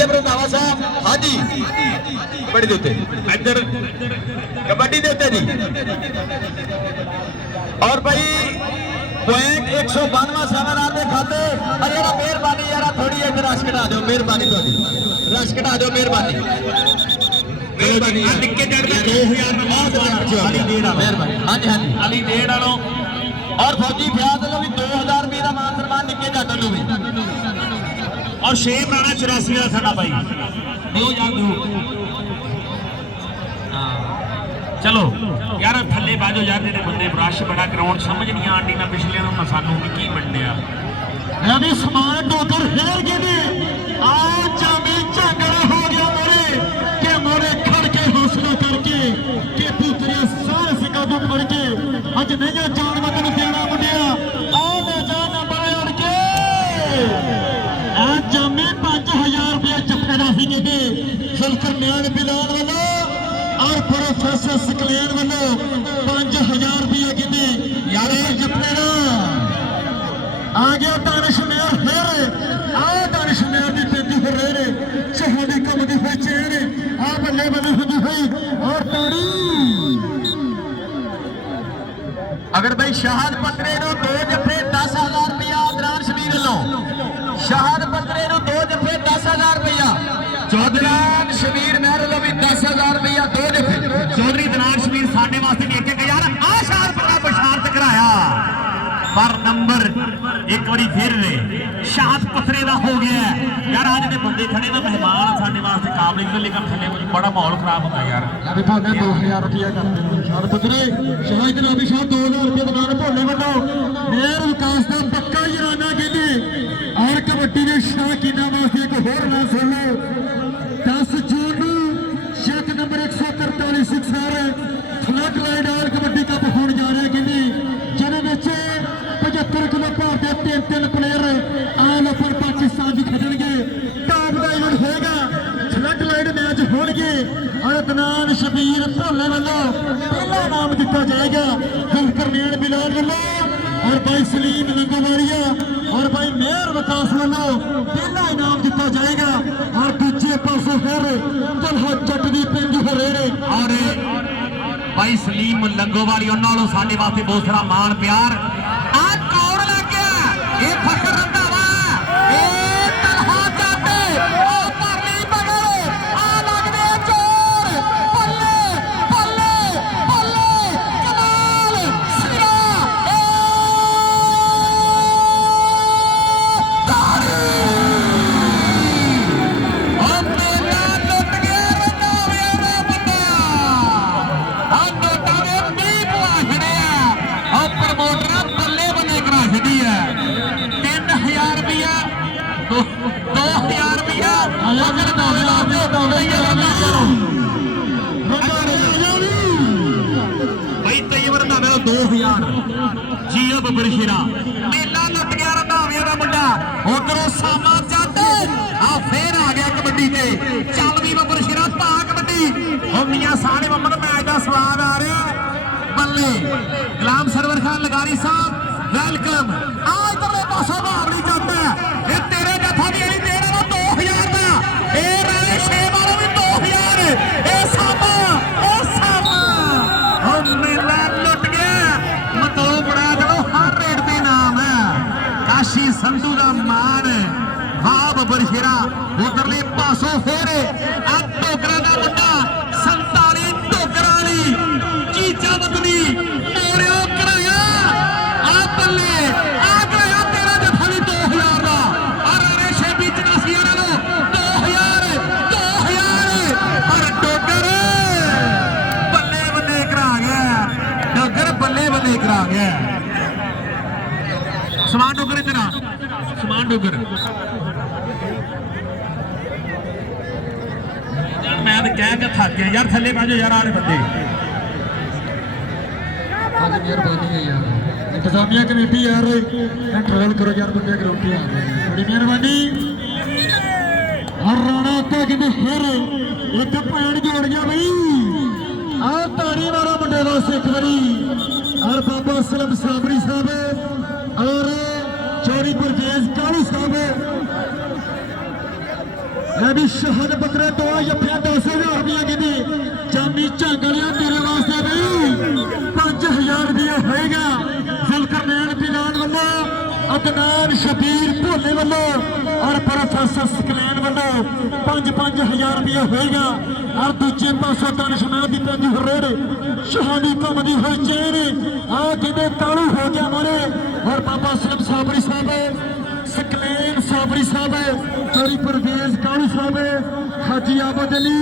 है रंधावा साहब। हाँ जी कबड्डी के उत्ते इधर कबड्डी के उत्ते जी। और भाई पॉइंट 192 सेमिनार के खाते अरे मेहरबानी यार थोड़ी एक रश कटा दो मेहरबानी थोड़ी रश कटा दो मेहरबानी मेहरबानी निक्के जड़ का 2000 मेहरबानी। हाँ जी हाँ जी अली डेढ़ वालों और फौजी फयाज वालों भी 2000 रुपये का मान सम्मान निक्के जट वालों भी और शेर राणा 84 का साडा भाई दो यार दो। चलो यार थले बाजो यार जेडे बंदे रश बड़ा ग्राउंड समझ नहीं आंदी ना पिछले ना सानू भी की बनया अभी समान डोकर फेर के ने आज जामे झगड़ा हो गया मोरे के मोरे खड़ के हौसला करके के पुत्रे सारे सिकादू पड़ के आज नहीं जान वतन देना मुंडिया आ ने जान नंबर अड़ के आज जामे 5000 रुपया जफेरा ही के जुल्फर मियां बिलाल वाला और प्रोफेसर सकलेन वालों 5000 रुपये की यार जफेरा आ गया दानिश मेयर फिर आ दानिश मेयर की पेटी फिर रहे शहादी कम की हुई चेन आ बल्ले बल्ले होती हुई और तोड़ी अगर भाई शहाद पत्रे नो दो जफे 10,000 रुपया दरान शबीर लो शहाद पत्रे नो दो जफे 10,000 रुपया चौधरान शबीर मेहर लो भी 10,000 रुपया दो जफे चौधरी दनान शबीर साडे वास्ते एक एक यार आ शार बड़ा बशारत कराया पर नंबर एक बारी फिर शाहद पथरे का हो गया यार आज के बंदे खड़े ना मेहमान साडे वास्ते काबिल ने लेकिन थले बड़ा माहौल खराब होता यार अभी भाने 2000 रुपया करते हैं शाहद पत्रे शाहिद ने अभी शायद 2000 रुपया दुकान भोले बनो मेयर विकास का पक्का जराना गिने और कबड्डी ने शौकीना वास्ते एक होर ना सुन लो 10 जून शक नंबर 143 सिक्सर फ्लड राइड और कबड्डी कप होने जा रहे हैं गिने जिन्हें 75 किलो भार के 3 प्लेयर आल ओवर पाकिस्तान की खेलेंगे टॉप का इवेंट होगा फ्लड लाइट मैच होंगे और अदनान शबीर भोले वालों पहला नाम दिता जाएगा जुल्फर मियां बिलाल वालों और भाई सलीम लंगोवालिया और भाई मेयर विकास वालों पहला इनाम दिता जाएगा और दूसरे पासों फिर तलहा जट दी पिंड हरेरे और भाई सलीम लंगोवाली उन्होंने साडे वास्ते बहुत सारा मान प्यार जियो बबर शिरा मेला लुट गया रंधावे का मुंडा उधरों सामा जट आ फिर आ गया कबड्डी से चल भी बबर शिरा पा कबड्डी मियां सारे मोहम्मद मैच का स्वाद आ रहा बल्ले गुलाम सरवर खान लगारी साहब वेलकम आज तो पासों बावली जट ये तेरे जथा भी यही तेरे 2000 का ये राणे छे वालों भी 2000 ये सामा मेला लुट गया मतलब बड़ा चलो हर रेट के नाम है काशी संधू का मान वाह बबर शेरा उधरले पासों फिर आ टोकरा का मुंडा 47 टोकरा वाली चीचा बदली मोरियो कराया आ बल्ले आ कराया तेरा जथा भी 2000 का और रेशे भी 84 वालों 2000 और टोकर बल्ले बल्ले करा गया डोगर बल्ले बल्ले करा गया समान डोगर इतना समान डोगर मैं तो कह के थक गया यार थले बाजो यार आने बंदे मेहरबानी है यार इंतजामिया कमेटी यार कंट्रोल करो यार बंदे ग्राउंड आ गए बड़ी मेहरबानी और राणा तो कि फिर एक पैण जोड़ गया भाई आ ताड़ी मारा मुंडे वास्ते एक बारी और बाबा सलम साबरी साहब और चौरी परवेज कालू साहब ਇਹ ਵੀ ਸ਼ਹਦ ਬੱਕਰੇ ਦੋ ਜੱਫਿਆਂ 10,000 ਰੁਪਏ ਕਹਿੰਦੇ ਜਾਮੀ ਝੰਗ ਵਾਲਿਆ ਤੇਰੇ ਵਾਸਤੇ ਵੀ 5,000 ਰੁਪਏ ਹੋਏਗਾ ਜ਼ੁਲਕਰਨੈਨ ਬਿਲਾਲ ਵੱਲੋਂ ਅਦਨਾਨ ਸ਼ਬੀਰ ਭੋਲੇ ਵੱਲੋਂ ਔਰ ਪ੍ਰੋਫੈਸਰ ਸਕਲੈਨ ਵੱਲੋਂ 5,000 ਰੁਪਏ ਹੋਏਗਾ ਔਰ ਦੂਜੇ ਪਾਸੋਂ ਤਨਸ਼ਮਾ ਦੀ ਪੈਂਦੀ ਹਰੇੜ ਸ਼ਹਾਨੀ ਘੁੰਮਦੀ ਹੋਈ ਚੇਨ ਆ ਕਹਿੰਦੇ ਕਾਲੂ ਹੋ ਗਿਆ ਮੋਰੇ ਔਰ ਬਾਬਾ ਸਲਮ ਸਾਬਰੀ ਸਾਹਿਬ ਸਕਲੈਨ ਸਾਬਰੀ ਸਾਹਿਬ ਚੋਰੀ ਪਰਵੇਜ਼ ਕਾਲੂ ਸਾਹਿਬ ਹਾਜੀ ਆਬਦ ਅਲੀ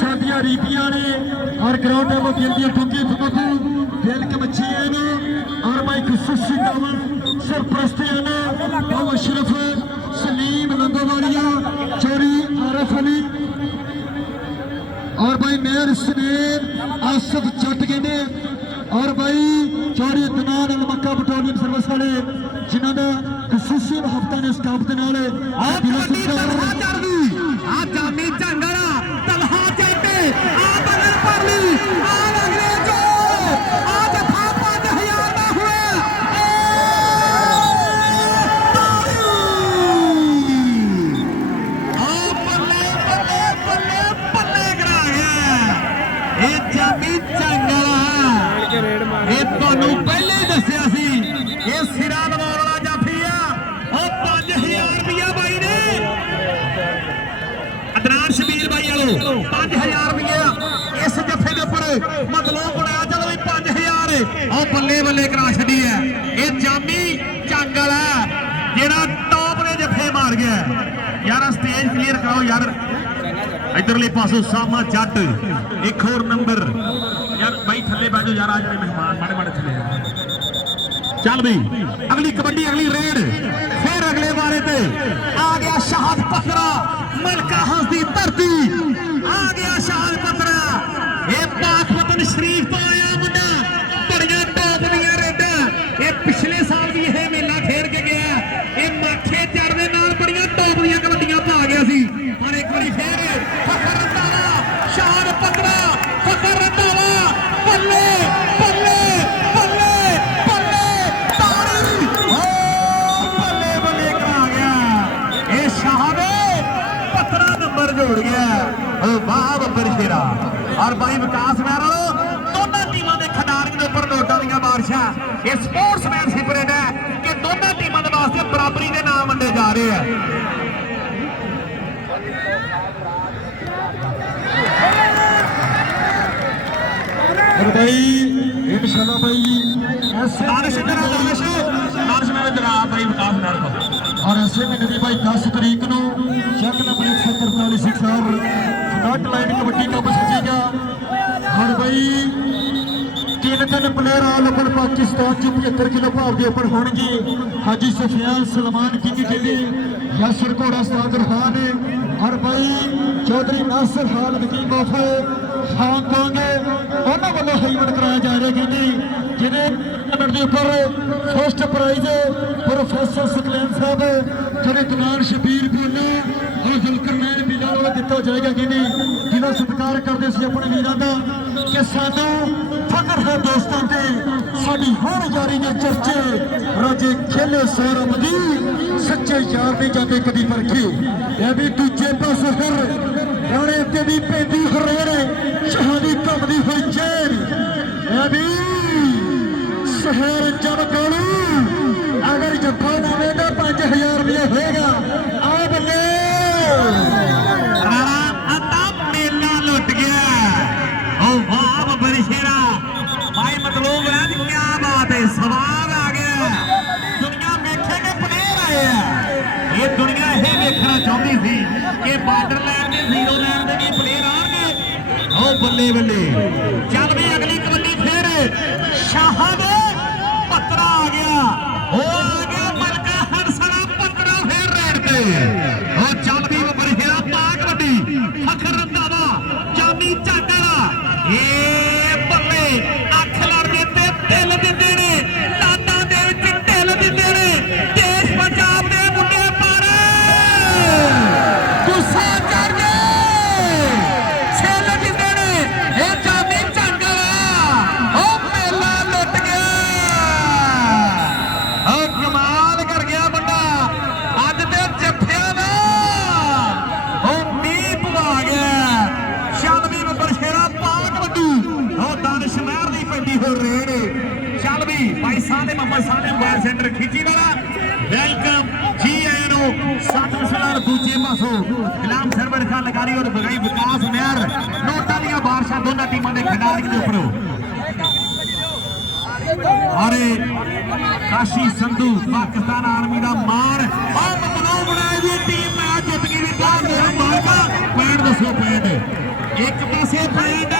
ਸਾਡੀਆਂ ਰੀਤੀਆਂ ਨੇ ਔਰ ਗਰਾਊਂਡ ਵਿੱਚ ਦਿਲ ਦੀ ਠੁੱਕੀ ਫੁੱਟੂ ਦਿਲ ਕੇ ਬੱਚੇ ਨੇ ਔਰ ਮੈਂ ਖੁਸ਼ੀ ਕਰਾਂ सरप्रस्तियां बाबा अशरफ सलीम लंगोवालिया चोरी आरफ अली और भाई मेहर स्नेर आसफ जट कहने और भाई चोरी दनान मक्का बटालियन सर्विस वाले जिन्हों का खसूसी हफ्ता ने स्टाफ के नाल जामी झंगड़ा तलहा चाटे आ बगल पर ली आ लगरे जो आज था 5,000 ना हुए ਜਾਮੀ ਝੰਗੜਾ ਇਹ ਤੁਹਾਨੂੰ ਪਹਿਲੇ ਹੀ ਦੱਸਿਆ ਸੀ ਇਹ ਸਿਰਾ ਲਵਾਉਣ ਵਾਲਾ ਜਾਫੀ ਆ ਉਹ 5,000 ਰੁਪਇਆ ਬਾਈ ਨੇ ਅਦਨਾਨ ਸ਼ਬੀਰ ਬਾਈ ਵਾਲੋ 5,000 ਰੁਪਇਆ ਇਸ ਜੱਫੇ ਦੇ ਉੱਪਰ ਮਤਲਬ ਬਣਾਇਆ ਚਲੋ ਵੀ 5,000 ਉਹ ਬੱਲੇ ਬੱਲੇ ਕਰਾ ਛੱਡੀ ਹੈ ਇਹ ਜਾਮੀ ਝੰਗੜਾ ਜਿਹੜਾ ਟੌਪ ਦੇ ਜੱਫੇ ਮਾਰ ਗਿਆ ਯਾਰ ਸਟੇਜ ਕਲੀਅਰ ਕਰਾਓ ਯਾਰ इधरले पासों सामा जट एक और नंबर यार भाई थले बैठो यार आज मेहमान माड़े माड़े थले चल भाई अगली कबड्डी अगली रेड फिर अगले वाले पे आ गया शाहद पत्रा मलका हंसदी धरती आ गया शाहद पत्रा ये पाक वतन शरीफ तो आया मुंडा बड़ियां टॉप दियां रेडां ये पिछले साल भी यह मेला खेल के गया ये माथे चढ़ने नाल बड़ियां टॉप दियां कबड्डियां पा गया सी पर एक बारी फिर फखर रंधावा शाहद पत्रा फखर रंधावा बल्ले बल्ले बल्ले बल्ले ताड़ी ओ बल्ले बल्ले करा गया ये शाहद पत्रा नंबर जोड़ गया ओ वाह बब्बर शेरा और भाई विकास महरो दोनों टीमों के खिडारियों के उपर नोटां दी बारिशां ये स्पोर्ट्समैनशिप रेड है कि दोनों टीमों के वास्ते बराबरी के नाम वंडे जा रहे हैं भाई इंशाल्लाह भाई दानिश में भाई विकास महरो और ऐसे महीने की भाई 10 तरीक को चेक नंबर 143 साहब नॉट लाइन कबड्डी कप सजेगा और भाई तीन प्लेयर ऑल ओवर पाकिस्तान जो 75 किलो भाव के उपर होंगे हाजी सफियान सलमान किंग कहते यासर घोड़ा उस्ताद रहान और भाई चौधरी नासिर हाल हकीम ऑफ हांगकांग उन्होंने वालों हाईवट कराया जा रहा है कहते जिन्हें नंबर के उपर फर्स्ट प्राइज प्रोफेसर सकलैन साहब जो दुलान शबीर भोला और जुलकरनैन बिलाल वाला दिता जाएगा कहते जिन्होंने सत्कार करते सी अपने वीरों का कि सानू फकर है दोस्तों के साड़ी होर जारी ने चर्चे राजे खेले सौरभ दी सच्चे यार नहीं जाते कभी परखे यह भी दूजे पास हर राणे ते भी पेंदी हरेरे शहादी घुमदी हुई चेन यह भी शहर जब कालू अगर जफा नामे का 5,000 रुपया होएगा आ बल्ले मेला लुट गया ओ वाह बब्बर शेरा भाई मतलब है क्या बात है सवाल आ गया दुनिया देखे के प्लेयर आए हैं ये दुनिया यह देखना चाहती थी कि बॉर्डर लैंड के जीरो लैंड के भी प्लेयर आएंगे ओ बल्ले बल्ले चल भी अगली कबड्डी फिर शाहद पत्रा आ गया वो आ गया मलका हंसला पत्रा फिर रेड पे ओ चल भी बब्बर शेरा पा कबड्डी फखर रंधावा जामी ਝੰਗੜਾ ये बल्ले अख लड़ने ते ढिल दिंदे ने लाना दे विच ढिल दिंदे ने देश पंजाब दे मुंडे पर गुस्सा चढ़ गए छेल दिंदे ने ये जामी ਝੰਗੜਾ ओ मेला लुट गया ओ कमाल कर गया मुंडा अज ते जफ्फिया साले मोहम्मद साले मोबाइल सेंटर खिची वाला वेलकम जी आया नो साधु सलार दूजे पासो गुलाम सरवर खान लगारी और बगाई विकास मेयर नोटा दिया बारशा दोनों टीमों ने खिडारी के ऊपर अरे काशी संधू पाकिस्तान आर्मी का मान और मतलो बनाए हुए टीम मैच जित गई भी पॉइंट दसो पॉइंट एक पासे पॉइंट